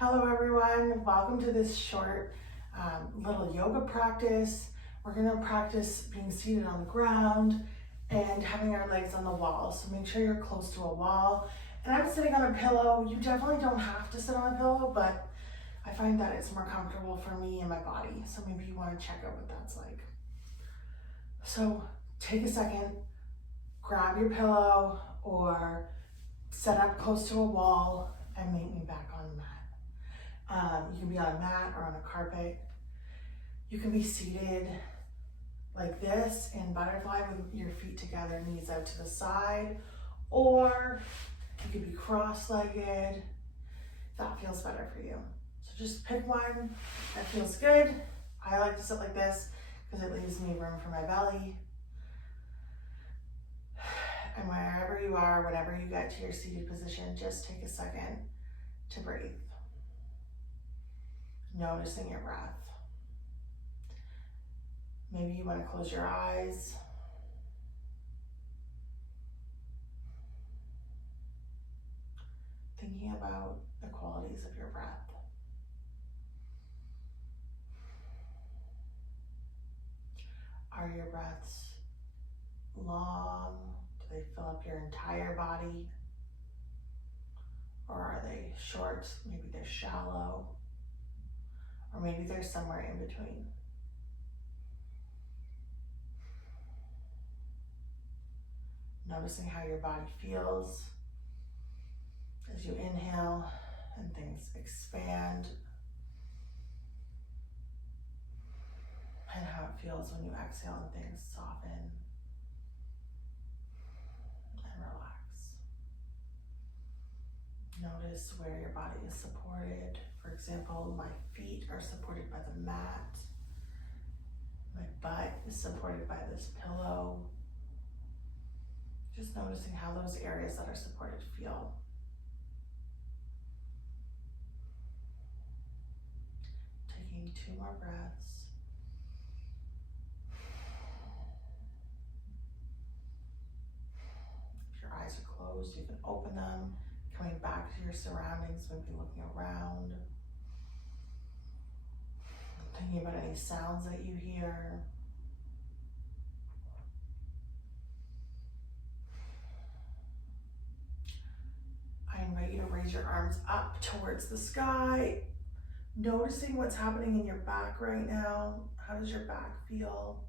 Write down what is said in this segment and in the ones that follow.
Hello everyone, welcome to this short little yoga practice. We're going to practice being seated on the ground and having our legs on the wall. So make sure you're close to a wall. And I'm sitting on a pillow. You definitely don't have to sit on a pillow, but I find that it's more comfortable for me and my body. So maybe you want to check out what that's like. So take a second, grab your pillow or set up close to a wall and meet me back on the mat. You can be on a mat or on a carpet. You can be seated like this in butterfly with your feet together, knees out to the side, or you could be cross-legged. That feels better for you. So just pick one that feels good. I like to sit like this because it leaves me room for my belly. And wherever you are, whenever you get to your seated position, just take a second to breathe. Noticing your breath. Maybe you want to close your eyes. Thinking about the qualities of your breath. Are your breaths long? Do they fill up your entire body? Or are they short? Maybe they're shallow. Or maybe they're somewhere in between. Noticing how your body feels as you inhale and things expand, and how it feels when you exhale and things soften and relax. Notice where your body is supported. For example, my feet are supported by the mat. My butt is supported by this pillow. Just noticing how those areas that are supported feel. Taking 2 more breaths. If your eyes are closed, you can open them, coming back to your surroundings, maybe looking around. Thinking about any sounds that you hear. I invite you to raise your arms up towards the sky, noticing what's happening in your back right now. How does your back feel?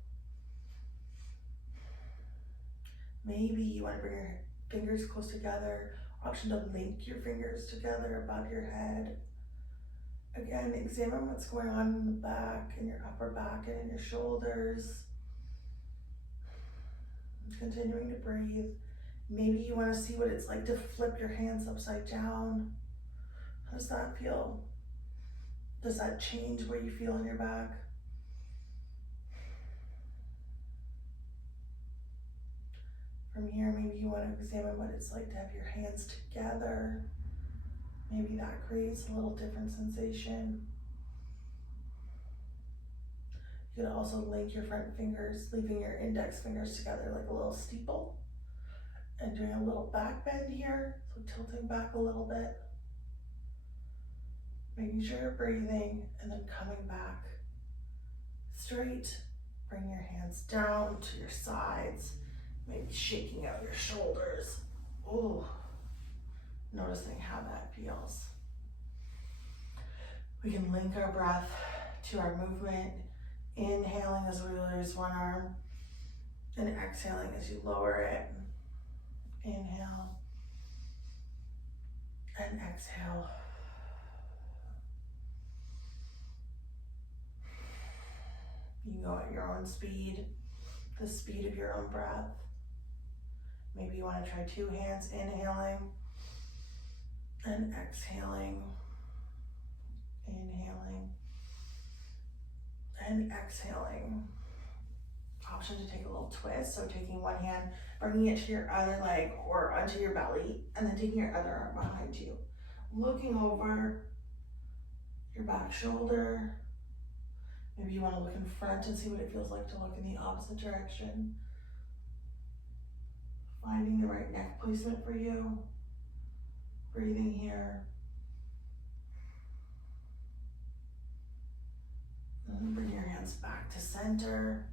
Maybe you want to bring your fingers close together. Option to link your fingers together above your head. Again, examine what's going on in the back, in your upper back and in your shoulders. Continuing to breathe. Maybe you want to see what it's like to flip your hands upside down. How does that feel? Does that change what you feel in your back? From here, maybe you want to examine what it's like to have your hands together. Maybe that creates a little different sensation. You could also link your front fingers, leaving your index fingers together like a little steeple. And doing a little back bend here, so tilting back a little bit. Making sure you're breathing and then coming back straight. Bring your hands down to your sides, maybe shaking out your shoulders. Ooh, noticing how that feels. We can link our breath to our movement, inhaling as we release one arm, and exhaling as you lower it. Inhale and exhale. You can go at your own speed, the speed of your own breath. Maybe you want to try 2 hands, inhaling and exhaling. Inhaling and exhaling. Option to take a little twist, so taking one hand, bringing it to your other leg or onto your belly, and then taking your other arm behind you. Looking over your back shoulder. Maybe you want to look in front and see what it feels like to look in the opposite direction. Finding the right neck placement for you. Breathing here. center.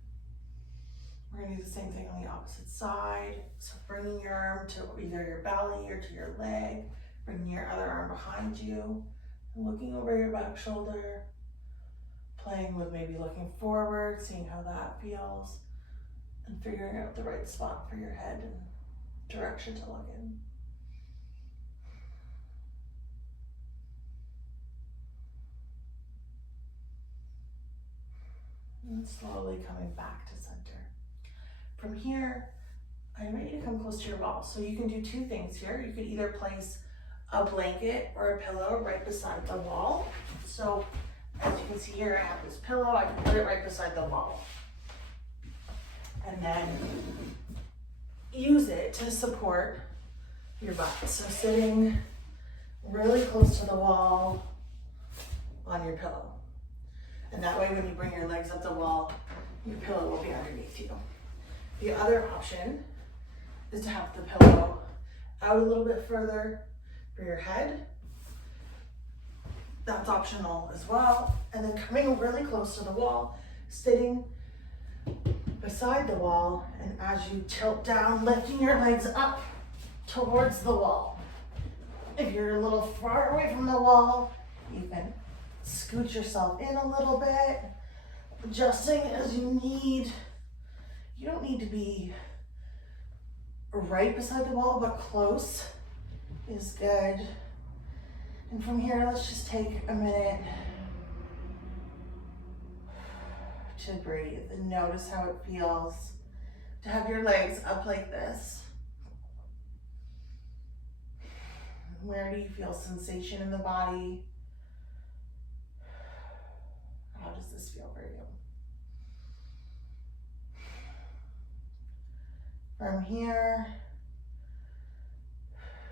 We're gonna do the same thing on the opposite side. So bringing your arm to either your belly or to your leg, bringing your other arm behind you, and looking over your back shoulder, playing with maybe looking forward, seeing how that feels, and figuring out the right spot for your head and direction to look in. And slowly coming back to center. From here, I invite you to come close to your wall. So you can do two things here. You could either place a blanket or a pillow right beside the wall. So as you can see here, I have this pillow. I can put it right beside the wall. And then use it to support your butt. So sitting really close to the wall on your pillow. And that way when you bring your legs up the wall, your pillow will be underneath you. The other option is to have the pillow out a little bit further for your head. That's optional as well. And then coming really close to the wall, sitting beside the wall, and as you tilt down, lifting your legs up towards the wall. If you're a little far away from the wall, you can scoot yourself in a little bit, adjusting as you need. You don't need to be right beside the wall, but close is good. And from here, let's just take a minute to breathe and notice how it feels to have your legs up like this. Where do you feel sensation in the body? How does this feel for you? From here,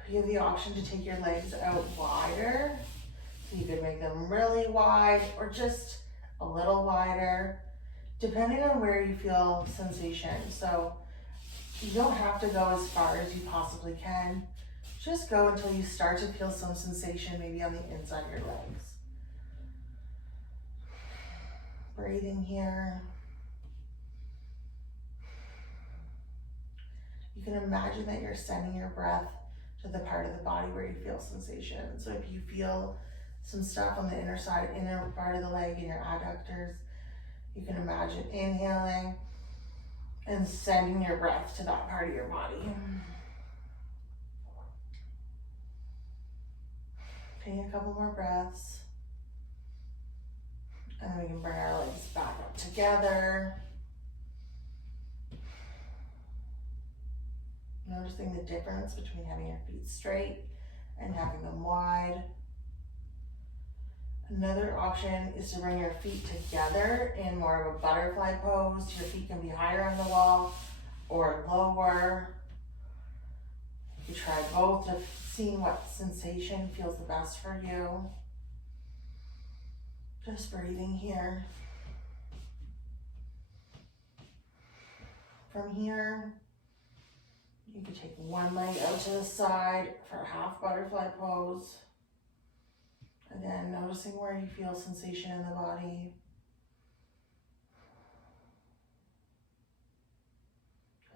you have the option to take your legs out wider. So you could make them really wide or just a little wider, depending on where you feel sensation. So you don't have to go as far as you possibly can. Just go until you start to feel some sensation, maybe on the inside of your legs. Breathing here. You can imagine that you're sending your breath to the part of the body where you feel sensation. So if you feel some stuff on the inner side, inner part of the leg in your adductors, you can imagine inhaling and sending your breath to that part of your body. Taking a couple more breaths. And then we can bring our legs back up together. Noticing the difference between having your feet straight and having them wide. Another option is to bring your feet together in more of a butterfly pose. Your feet can be higher on the wall or lower. You try both to see what sensation feels the best for you. Just breathing here. From here, you can take one leg out to the side for a half butterfly pose. Again, noticing where you feel sensation in the body.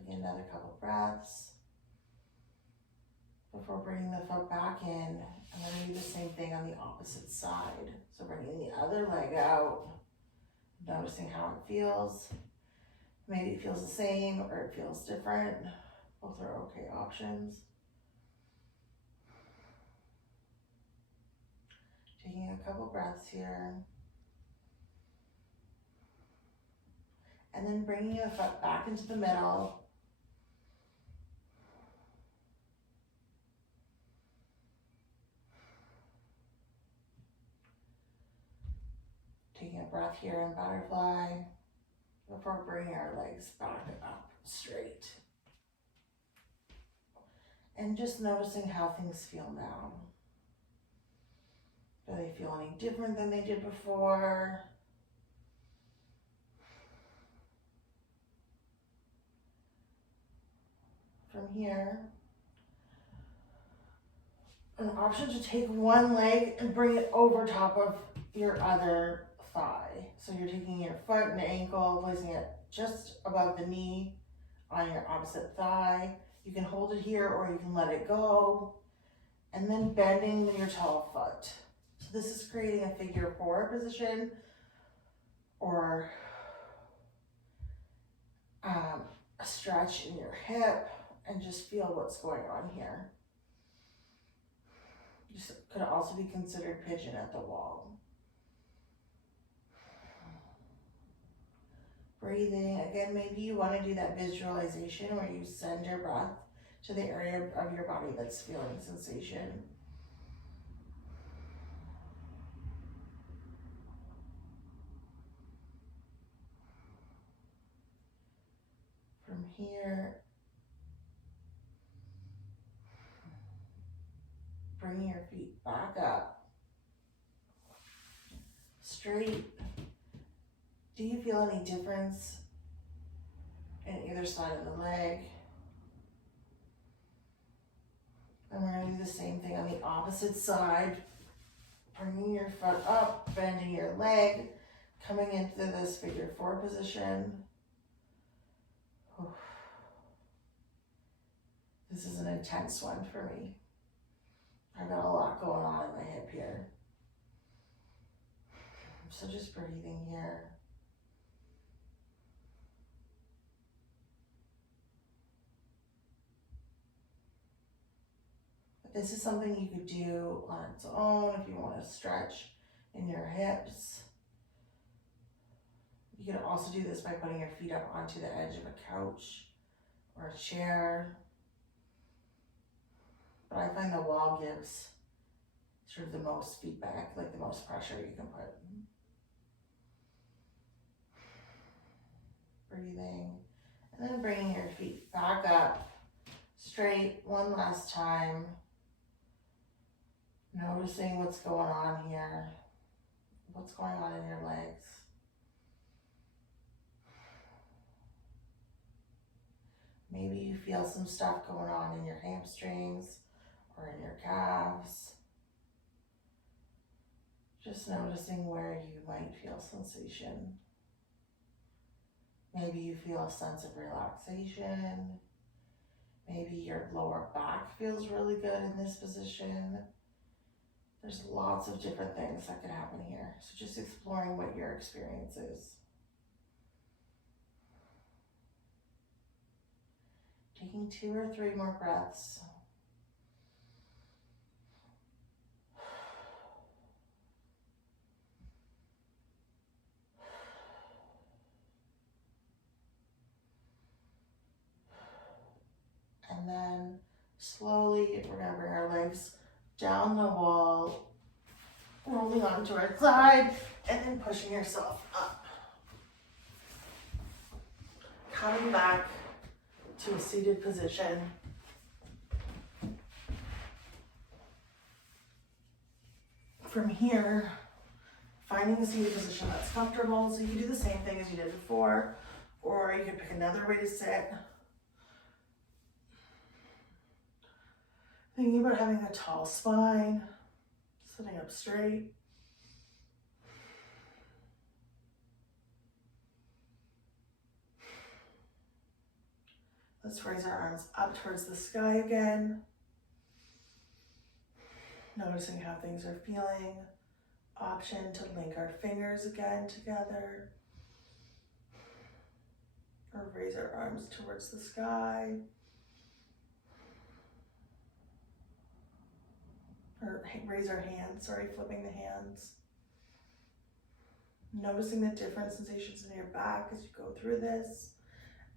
Again, another couple breaths before bringing the foot back in. I'm going to do the same thing on the opposite side. So bringing the other leg out, noticing how it feels. Maybe it feels the same or it feels different. Both are okay options. Taking a couple breaths here. And then bringing your foot back into the middle. Taking a breath here in butterfly before bringing our legs back up straight. And just noticing how things feel now. Do they feel any different than they did before? From here, an option to take one leg and bring it over top of your other thigh. So you're taking your foot and ankle, placing it just above the knee on your opposite thigh. You can hold it here or you can let it go. And then bending your tall foot. So this is creating a figure 4 position or a stretch in your hip, and just feel what's going on here. This could also be considered pigeon at the wall. Breathing, again, maybe you want to do that visualization where you send your breath to the area of your body that's feeling sensation. From here, bringing your feet back up, straight. Do you feel any difference in either side of the leg? And we're going to do the same thing on the opposite side. Bringing your foot up, bending your leg, coming into this figure 4 position. This is an intense one for me. I've got a lot going on in my hip here. So just breathing here. This is something you could do on its own if you want to stretch in your hips. You can also do this by putting your feet up onto the edge of a couch or a chair. But I find the wall gives sort of the most feedback, like the most pressure you can put. Breathing, and then bringing your feet back up, straight one last time. Noticing what's going on here, what's going on in your legs. Maybe you feel some stuff going on in your hamstrings or in your calves. Just noticing where you might feel sensation. Maybe you feel a sense of relaxation. Maybe your lower back feels really good in this position. There's lots of different things that could happen here. So just exploring what your experience is. Taking 2 or 3 more breaths. And then slowly, we're gonna bring our legs down the wall, rolling onto our side, and then pushing yourself up. Coming back to a seated position. From here, finding a seated position that's comfortable. So you can do the same thing as you did before, or you can pick another way to sit. Thinking about having a tall spine, sitting up straight. Let's raise our arms up towards the sky again. Noticing how things are feeling. Option to link our fingers again together. Or raise our arms towards the sky. Or raise our hands, flipping the hands. Noticing the different sensations in your back as you go through this.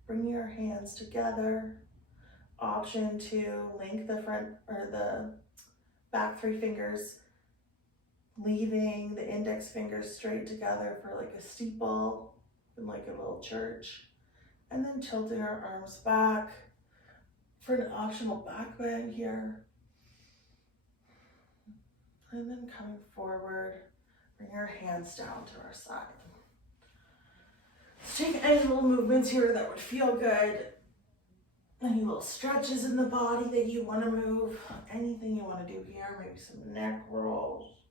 Bring your hands together. Option to link the front or the back 3 fingers, leaving the index fingers straight together for like a steeple in like a little church. And then tilting our arms back for an optional back bend here. And then coming forward, bring our hands down to our side. Let's take any little movements here that would feel good. Any little stretches in the body that you want to move. Anything you want to do here. Maybe some neck rolls.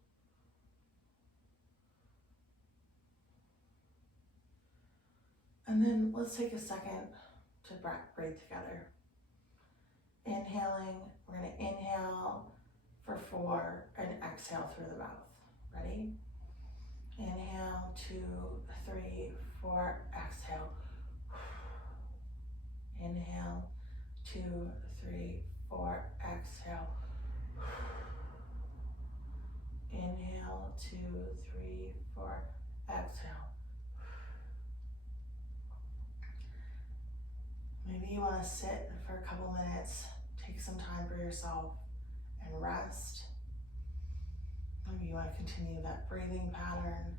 And then let's take a second to breathe together. Inhaling, we're gonna inhale for 4 and exhale through the mouth. Ready? Inhale, 2, 3, 4, exhale. Inhale, 2, 3, 4, exhale. Inhale, 2, 3, 4, exhale. Maybe you want to sit for a couple minutes, take some time for yourself and rest. Maybe you want to continue that breathing pattern.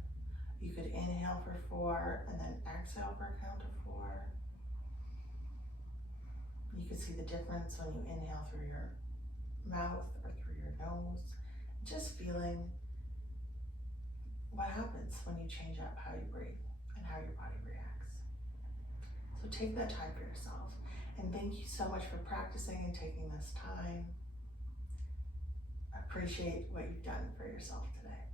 You could inhale for 4 and then exhale for a count of 4. You can see the difference when you inhale through your mouth or through your nose. Just feeling what happens when you change up how you breathe and how your body reacts. So take that time for yourself. And thank you so much for practicing and taking this time. I appreciate what you've done for yourself today.